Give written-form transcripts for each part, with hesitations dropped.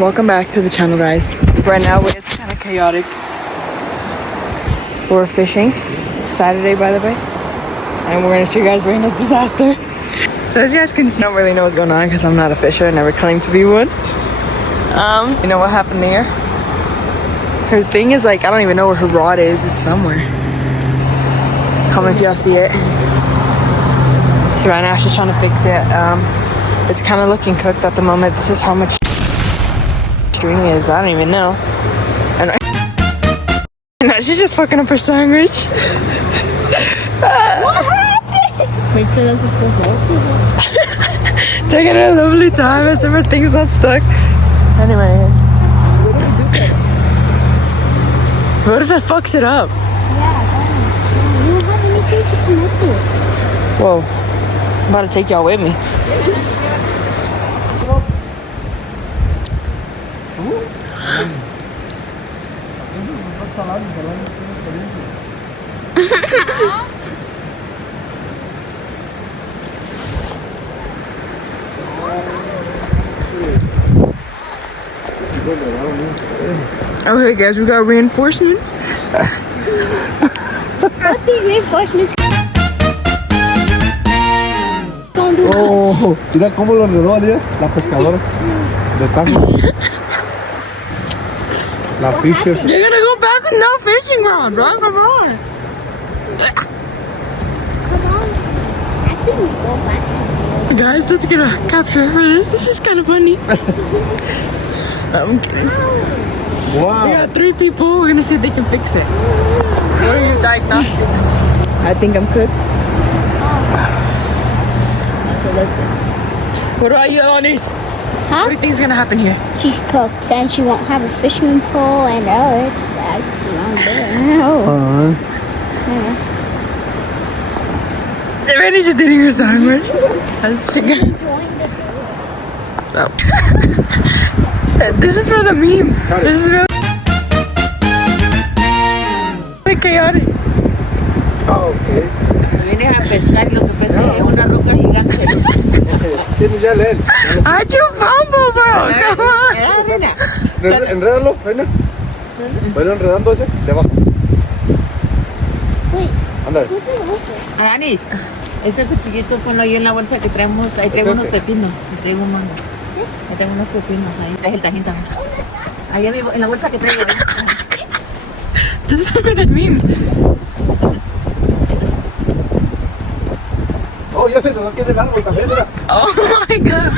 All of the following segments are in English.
Welcome back to the channel, guys. Right now it's kind of chaotic. We're fishing. It's Saturday, by the way, and we're gonna show you guys Raina's disaster. So as you guys can see, I don't really know what's going on because I'm not a fisher. I never claimed to be one. You know what happened there? Her thing is like, I don't even know where her rod is. It's somewhere. Comment if y'all see it. So right now she's trying to fix it. It's kind of looking cooked at the moment. This is how much string is. I don't even know. And now she's just fucking up her sandwich. What happened? Taking a lovely time as if her thing's not stuck. Anyway. What if it fucks it up? Yeah, you don't have anything to connect with. Whoa. I'm about to take y'all with me. Okay, guys, we got reinforcements. What the reinforcements? Oh, mira cómo lo enredó ayer la pescadora de tajo. La fisher. You're gonna go back with no fishing rod, bro. Come on. Come on. Actually, we go back. Guys, let's get a capture for this. This is kind of funny. I'm kidding. Wow. We got 3 people. We're gonna see if they can fix it. What are your diagnostics? I think I'm cooked. So let's go. What about you, Alanis? What Huh? do you think is gonna happen here? She's cooked and she won't have a fishing pole and it's wrong there. Oh. Randy just did your sandwich. That's chicken. Oh. This is for the memes. This is really chaotic. Oh, okay. Vienes a pescar y lo que pescas es una roca gigante. Tienes ya leer. How'd you fumble, bro? Come on. Enrédalo, Reina. Bueno, enredando ese de abajo. Wait, Ándale. what is this? Aranis, ese cuchillito ponlo ahí en la bolsa que traemos. Ahí traigo unos pepinos. Ahí traigo un mango. Ahí traigo unos pepinos. Ahí traes el tajín también. Ahí en la bolsa que traigo. Ahí. This is for the memes. Oh, ya se te lo quiere el árbol también, mira. Oh my god.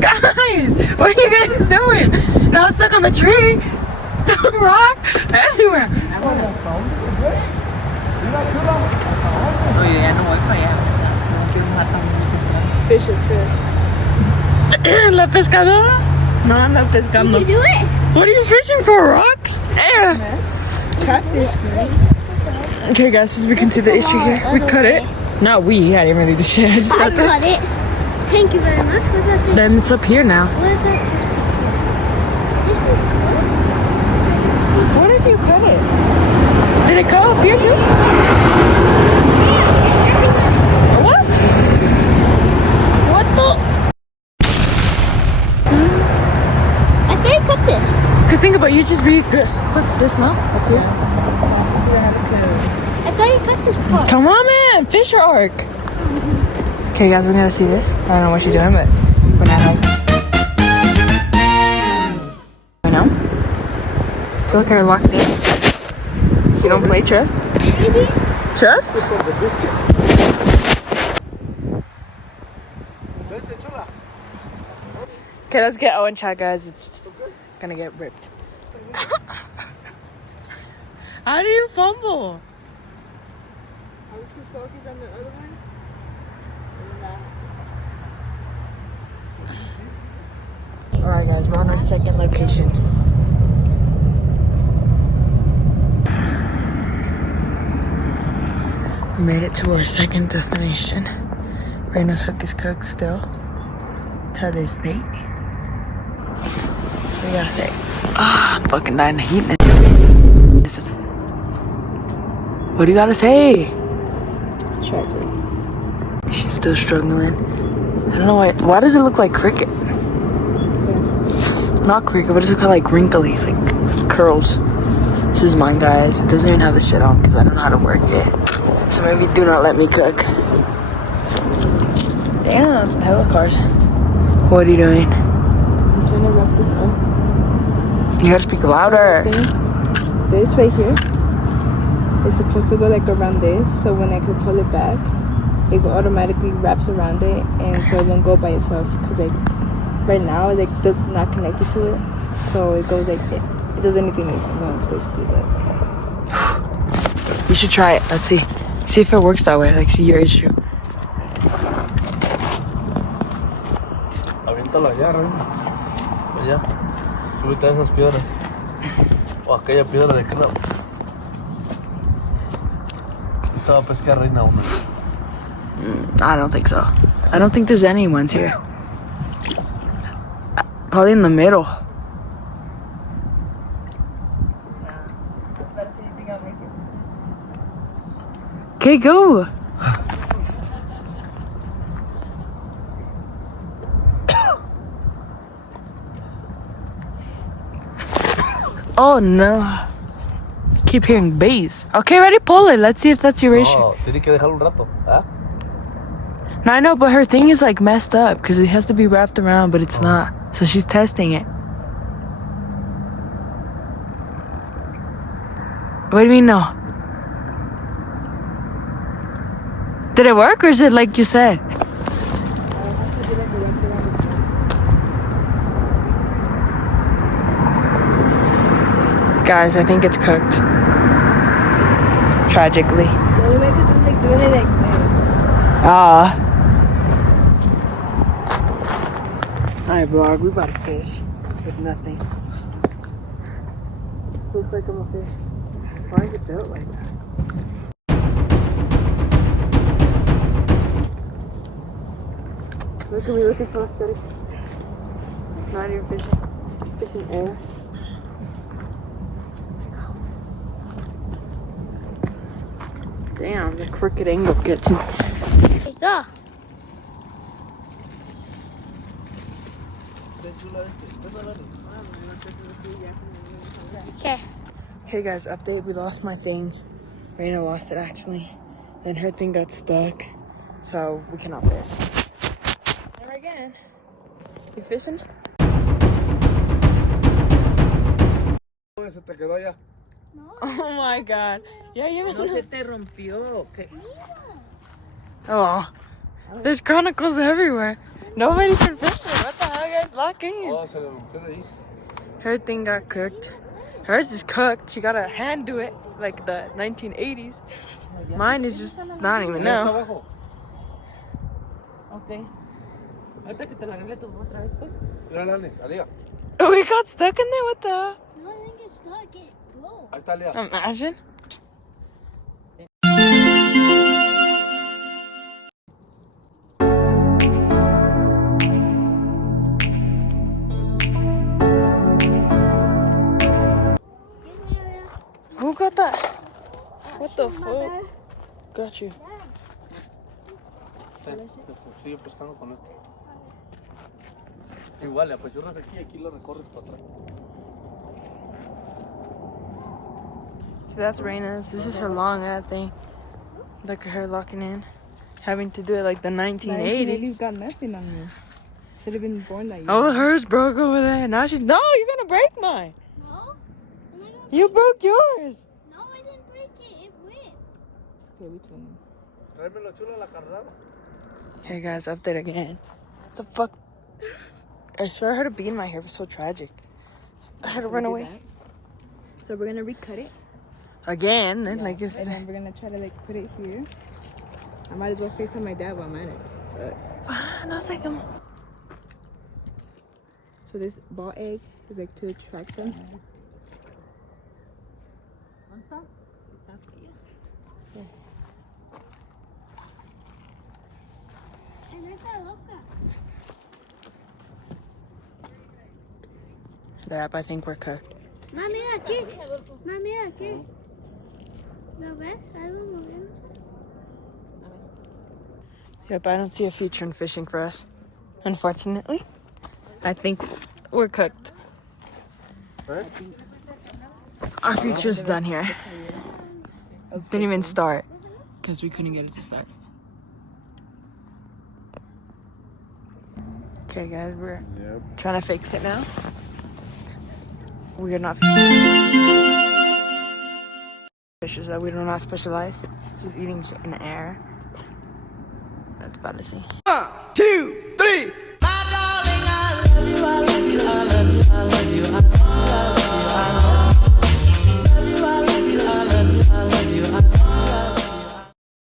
Guys, what are you guys doing? Now it's stuck on the tree. The rock. Everywhere. Oye, ya no voy para allá. No quiero matar mucho. La pescadora? No, I'm not pescando. You do it? What are you fishing for? Rocks? Catfish. Okay, guys, as we can see the issue here, we cut it. Not we, I didn't really do the shit. I just I cut it. cut it. Thank you very much. What about this? Then it's up here now. What about this piece here? This piece cuts. What if you cut it? Did it cut up here too? What? What the? I thought you cut this. Cause think about it, you just cut this now up here. I thought you cut this part. Come on, man, fish arc. Okay, guys, we're gonna see this. I don't know what she's doing, but we're not help. You know? So look at her locked in. She don't play trust. Maybe. Trust? Okay, let's get Owen chat, guys. It's gonna get ripped. How do you fumble? I was too focused on the other one. Alright, guys, we're on our second location. We made it to our second destination. Raina's hook is cooked still to this date. What do you gotta say? I'm fucking dying of heat. What do you gotta say? She's still struggling. I don't know why. Why does it look like cricket? not crinkle, but it's kind of like wrinkly, it's like curls. This is mine, guys. It doesn't even have the shit on because I don't know how to work it. So maybe do not let me cook. Damn, hello cars. What are you doing? I'm trying to wrap this up. You gotta speak louder. This right here is supposed to go like around this, so when I could pull it back, it automatically wraps around it, and so it won't go by itself. Cause like right now, like this is not connected to it, so it goes like it does anything it wants basically. But You should try it. Let's see. See if it works that way. Like, see your issue. Aviéntalo allá, Reina. Allá. Súbete a esas piedras. O aquella piedra de aquel lado. Te va a pescar, Reina, una. I don't think so. I don't think there's any ones here. Probably in the middle. Okay, go. Oh no. Keep hearing bass. Okay, ready? Pull it. Let's see if that's your issue. No, tiene que dejarlo un rato. ¿Ah? No, I know, but her thing is like messed up because it has to be wrapped around, but it's not. So she's testing it. What do you mean no? Did it work or is it like you said? Guys, I think it's cooked. Tragically. the only way I could do like doing it like this. Ah. Alright, vlog, we bought a fish with nothing. This looks like I'm a fish. Why is it built like that? Look at me looking so aesthetic. Not even fishing. Fishing air. Damn, the crooked angle gets me. There you go. Okay. Okay guys, update, we lost my thing. Raina lost it actually. Then her thing got stuck. So we cannot fish. Never again. You fishing? Se te quedó allá. Oh my god. Yeah, you No se te rompió. ¿Qué? Oh. There's chronicles everywhere. Nobody can fish it. What the hell, guys? Lock in. Oh, se le rompió de ahí. Her thing got cooked. Hers is cooked. She got a hand do it like the 1980s. Mine is just not even Está now. abajo. Ok. Ahorita que te lo arregle tu otra vez, pues. Mira, Lani, Alía. Oh, we got stuck in there. What the? No, I think it's stuck. It broke. Ahí está Alía. Imagine. Who got that? What the fuck? Got you. Sigue pescando con este. Igual, le apachuras aquí y aquí lo recorres para atrás. So that's Raina's. This is her long ad thing. Look at her locking in. Having to do it like the 1980s. 1980s got nothing on me. Should have been born that year. Oh, hers broke over there. Now she's. No, you're gonna break mine. No? Am I gonna You broke yours. No, I didn't break it. It ripped. Okay, which one? Tráemelo chulo a la carnada. Hey guys, update again. What the fuck? I swear I heard a bee in my hair. It was so tragic. I had to run away. So we're gonna recut it, Again, and like it's. and then we're gonna try to like put it here. I might as well FaceTime my dad while I'm at it. No sé cómo. So this ball egg is like to attract them. And esta loca. Yep, I think we're cooked. Mami, mira aquí. Mami, mira aquí. ¿Lo ves? Algo moviendo. Yep, I don't see a future in fishing for us. Unfortunately. I think we're cooked. Our future's done here. Didn't even start because we couldn't get it to start. Okay, guys, we're trying to fix it now. We are not fishes that we do not specialize. She's eating shit in the air. That's about to see. 1, 2, 3.